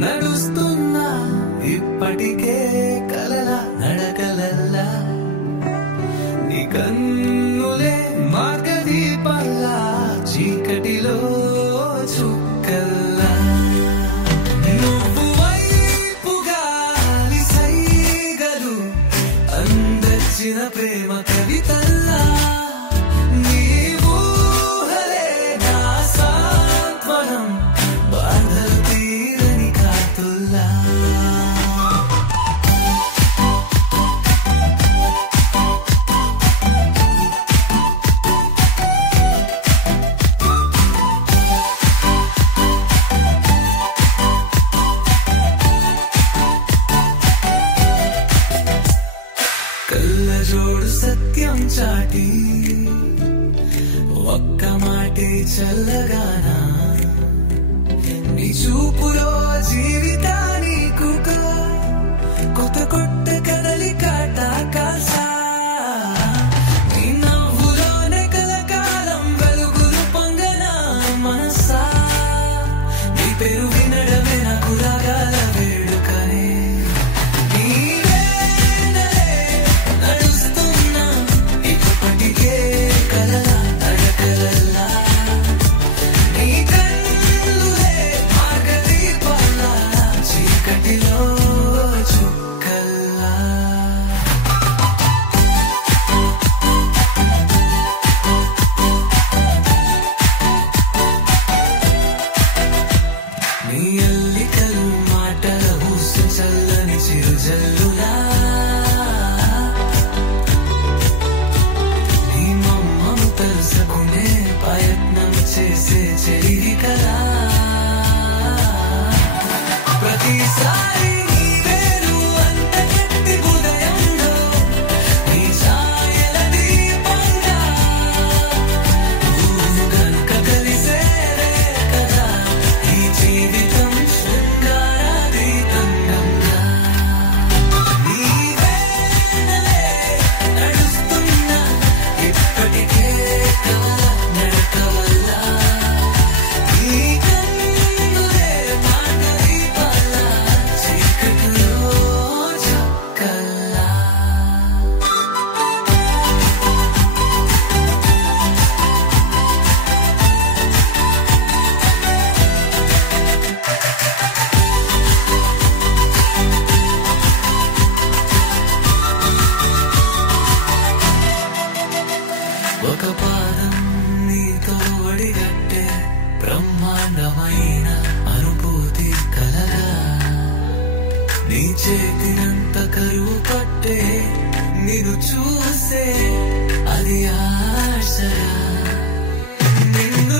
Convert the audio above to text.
నడుస్తున్నా ఇప్పటికే కలల నడకలల్లా నీ కన్నులే మార్గదీపల్లా చీకటిలో చుక్కల్లా నువ్వు వైపు గాలి సైగలు అందచ్చిన ప్రేమ కవితల్లా కళ్ళజోడు సత్యం చాటి ఒక్క మాటే చల్లగానా నీ చూపులో జీవితానికి కొత్త కొత్త కదలి కాటా కాసా నీ నవ్వులోనే కలకాలం వెలుగులు పొంగనా మనసా నీ పేరు వినడమే నాకు రాగాల వేడుకనే ప్రతిసారి నీవేరు అంత గట్టి హృదయంలో నీ ఛాయల దీపంగా గనుక కలిసేరే కదా ఈ జీవితం శృంగారాతీతంగా నీవేనలే నడుస్తున్నా ఇప్పటికే కలల నడకవల్లా ఒక పాదం నీతో ఒడిగట్టే బ్రహ్మాండమైన అనుభూతి కలగా నీ చేతినంత కరువు పట్టే నిన్ను చూసే అది ఆశగా నిన్ను